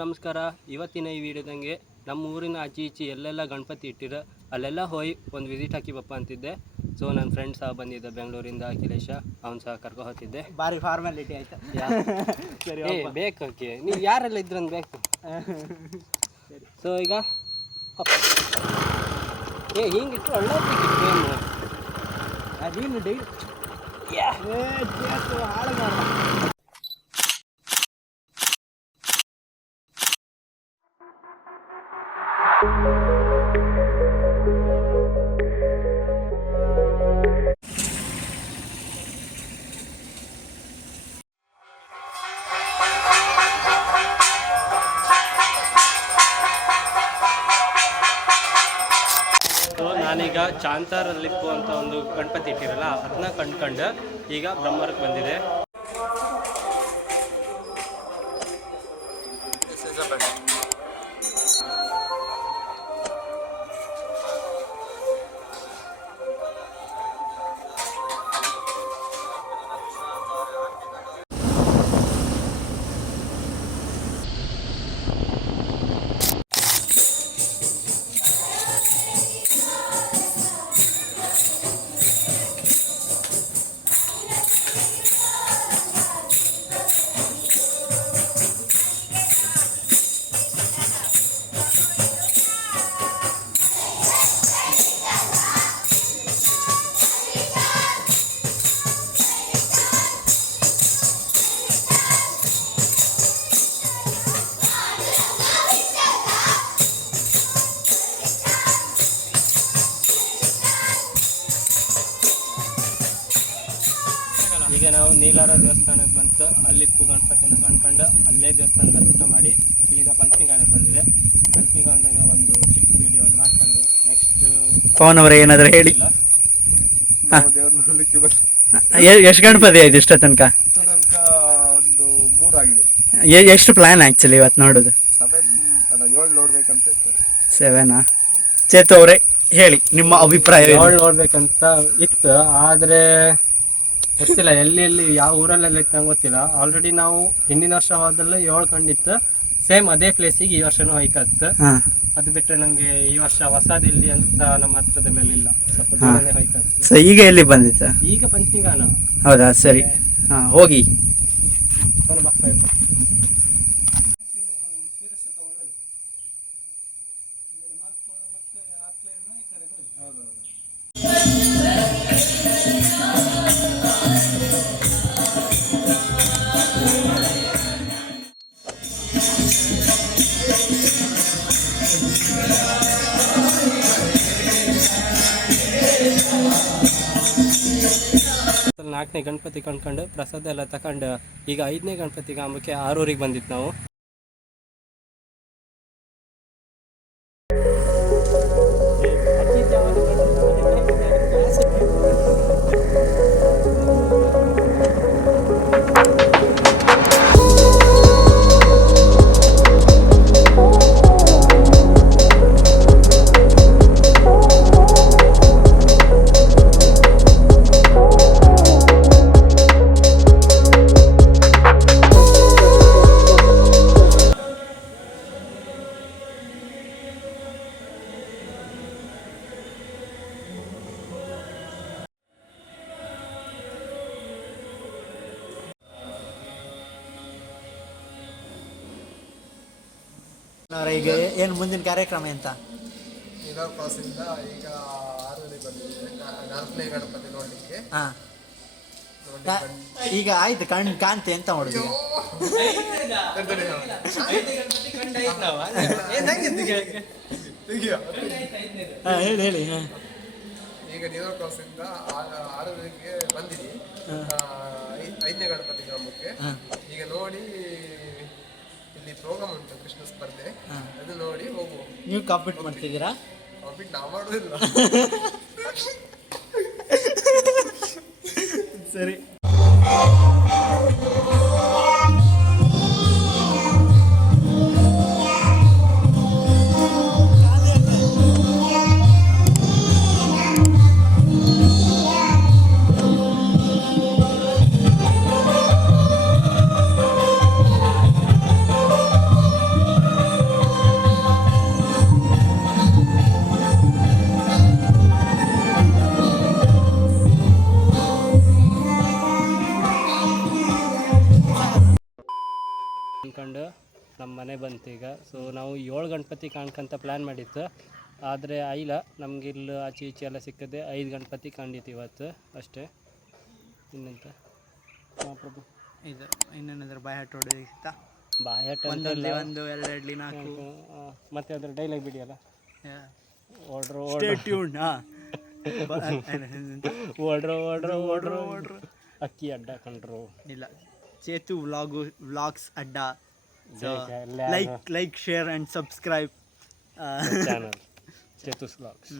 ನಮಸ್ಕಾರ. ಇವತ್ತಿನ ಈ ವಿಡಿಯೋದಂಗೆ ನಮ್ಮ ಊರಿನ ಆಚೆ ಈಚೆ ಎಲ್ಲೆಲ್ಲ ಗಣಪತಿ ಇಟ್ಟಿರ ಅಲ್ಲೆಲ್ಲ ಹೋಗಿ ಒಂದು ವಿಸಿಟ್ ಹಾಕಿ ಬಪ್ಪ ಅಂತಿದ್ದೆ. ಸೊ ನನ್ನ ಫ್ರೆಂಡ್ ಸಹ ಬಂದಿದ್ದ ಬೆಂಗಳೂರಿಂದ, ಅಖಿಲೇಶ, ಅವ್ನು ಸಹ ಕರ್ಕೊ ಹೋಗ್ತಿದ್ದೆ. ಭಾರಿ ಫಾರ್ಮಾಲಿಟಿ ಆಯ್ತು. ಸರಿ ಬೇಕು ಓಕೆ, ನೀವು ಯಾರೆಲ್ಲ ಇದ್ರಂದು ಬೇಕು. ಸೊ ಈಗ ಹಿಂಗಿಟ್ಟು ಒಳ್ಳೆ ಅದೇನು ಡೈಲಿ ಹಾಳು ನಾನೀಗ ಚಾಂತಾರ ಲಿಪ್ಪು ಅಂತ ಒಂದು ಗಣಪತಿ ಇಟ್ಟಿರಲ್ಲ ಅದನ್ನ ಕಂಡ್ಕೊಂಡು ಈಗ ಬ್ರಹ್ಮರಕ್ಕೆ ಬಂದಿದೆ. ಈಗ ನಾವು ನೀಲಾರ ದೇವಸ್ಥಾನಕ್ಕೆ ಬಂತು. ಅಲ್ಲಿಪ್ಪು ಗಣಪತಿನ ಕಂಡ್ಕೊಂಡು ಅಲ್ಲೇ ದೇವಸ್ಥಾನದಲ್ಲಿ ಊಟ ಮಾಡಿ ಈಗ ಪಂಚಮಿಗಾನಕ್ಕೆ ಬಂದಿದೆ. ಪಂಚಮಿಗಾನದಾಗ ಒಂದು ಚಿಕ್ಕ ವಿಡಿಯೋ ಮಾಡ್ಕೊಂಡು ನೆಕ್ಸ್ಟ್ ಪವನ್ ಅವರೇ ಏನಾದರೂ ಹೇಳಿ. ಎಷ್ಟು ಗಣಪತಿ ಆಯ್ತು ಇಷ್ಟ ತನಕ? ಒಂದು 3 ಆಗಿದೆ. ಎಷ್ಟು ಪ್ಲಾನ್ ಆ್ಯಕ್ಚುಲಿ ಇವತ್ತು ನೋಡೋದು? 7 ನೋಡ್ಬೇಕಂತ. 7 ಚೇತು ಅವರೇ ಹೇಳಿ ನಿಮ್ಮ ಅಭಿಪ್ರಾಯ. 7 ನೋಡ್ಬೇಕಂತ ಇತ್ತು, ಆದರೆ ಗೊತ್ತಿಲ್ಲ ಎಲ್ಲಿ ಯಾವ ಊರಲ್ಲೆಲ್ಲ ಇತ್ತು ನಂಗೆ ಗೊತ್ತಿಲ್ಲ. ಆಲ್ರೆಡಿ ನಾವು ಹಿಂದಿನ ವರ್ಷ ಹೋದಲ್ಲೂ 7 ಕಂಡಿತ್ತು, ಸೇಮ್ ಅದೇ ಪ್ಲೇಸಿಗೆ ಈ ವರ್ಷನೂ ಹೋಯ್ಕತ್ತು. ಅದು ಬಿಟ್ಟರೆ ನನಗೆ ಈ ವರ್ಷ ಹೊಸದಿಲ್ಲಿ ಅಂತ ನಮ್ಮ ಹತ್ರದಲ್ಲಿ ಇಲ್ಲ, ಸ್ವಲ್ಪ ದೂರನೇ ಹೋಯ್ಕತ್ತು. ಸೊ ಈಗ ಎಲ್ಲಿ ಬಂದಿತ್ತು? ಈಗ ಪಂಚಮಿಗಾನ. ಹೌದಾ, ಸರಿ ಹೋಗಿ. ನಾಲ್ಕನೇ ಗಣಪತಿ ಕಂಡ್ಕೊಂಡು ಪ್ರಸಾದ ಎಲ್ಲ ತಗೊಂಡು ಈಗ 5ನೇ ಗಣಪತಿಗೆ ಅಂಬಕ್ಕೆ ಆರೂರಿಗೆ ಬಂದಿತ್ತು ನಾವು. ಈಗ ಏನು ಮುಂದಿನ ಕಾರ್ಯಕ್ರಮ ಅಂತ? ನೀಲಾರ್ ಕ್ರಾಸಿಂದ ಈಗ 6 ಬಂದಿದೆ 4ನೇ ಗಣಪತಿ ನೋಡಲಿಕ್ಕೆ. ಈಗ ಆಯ್ತು ಕಾಣ್ತೆ ಎಂತ ಮಾಡೋದು? ಹೇಳಿ. ಈಗ ನೀಲಾರ್ ಕ್ರಾಸಿಂದ 6ಕ್ಕೆ ಬಂದಿದ್ದೀವಿ 5ನೇ ಗಣಪತಿ ಗ್ರಾಮಕ್ಕೆ. ಈಗ ನೋಡಿ ಇಲ್ಲಿ ಪ್ರೋಗ್ರಾಮ್ ಉಂಟು, ಕೃಷ್ಣ ಸ್ಪರ್ಧೆ, ಅದು ನೋಡಿ ಹೋಗುವ. ನೀವು ಕಾಂಪೀಟ್ ಮಾಡ್ತಿದ್ದೀರಾ? ಕಾಂಪೀಟ್ ನಾವು ಮಾಡೋದಿಲ್ಲ. ಸರಿ. ಅನ್ಕೊಂಡು ನಮ್ಮ ಮನೆ ಬಂತು ಈಗ. ಸೊ ನಾವು 7 ಗಣಪತಿ ಕಾಣ್ಕಂತ ಪ್ಲ್ಯಾನ್ ಮಾಡಿತ್ತು, ಆದರೆ ಆಯಿಲ್ಲ. ನಮ್ಗೆ ಇಲ್ಲಿ ಆಚೆ ಈಚೆ ಎಲ್ಲ ಸಿಕ್ಕದೆ 5 ಗಣಪತಿ ಕಂಡಿತ್ತು ಇವತ್ತು ಅಷ್ಟೇ. ಇನ್ನೆಂತ ಪ್ರಭು ಇದು ಇನ್ನೇನಾದ್ರು ಬಾಯ್ ಹಾಟ್ ಹೊಡೆಯುತ್ತಾ? ಬಾಯಟ್ ಒಂದೊಂದು 1 2 ಇಡ್ಲಿ 4. ಮತ್ತೆ ಅದ್ರ ಡೈಲಾಗ್ ಬಿಡಿಯಲ್ಲ, ಓಡ್ರು Stay tuned. ಓಡ್ರು ಓಡ್ರು ಓಡ್ರು ಓಡ್ರು ಅಕ್ಕಿ ಅಡ್ಡ ಕಂಡ್ರು. ಇಲ್ಲ, ಚೇತು ವ್ಲಾಗ್ಸ್ ಅಡ್ಡ. ಎಲ್ಲ like share and subscribe channel Chetu's vlogs.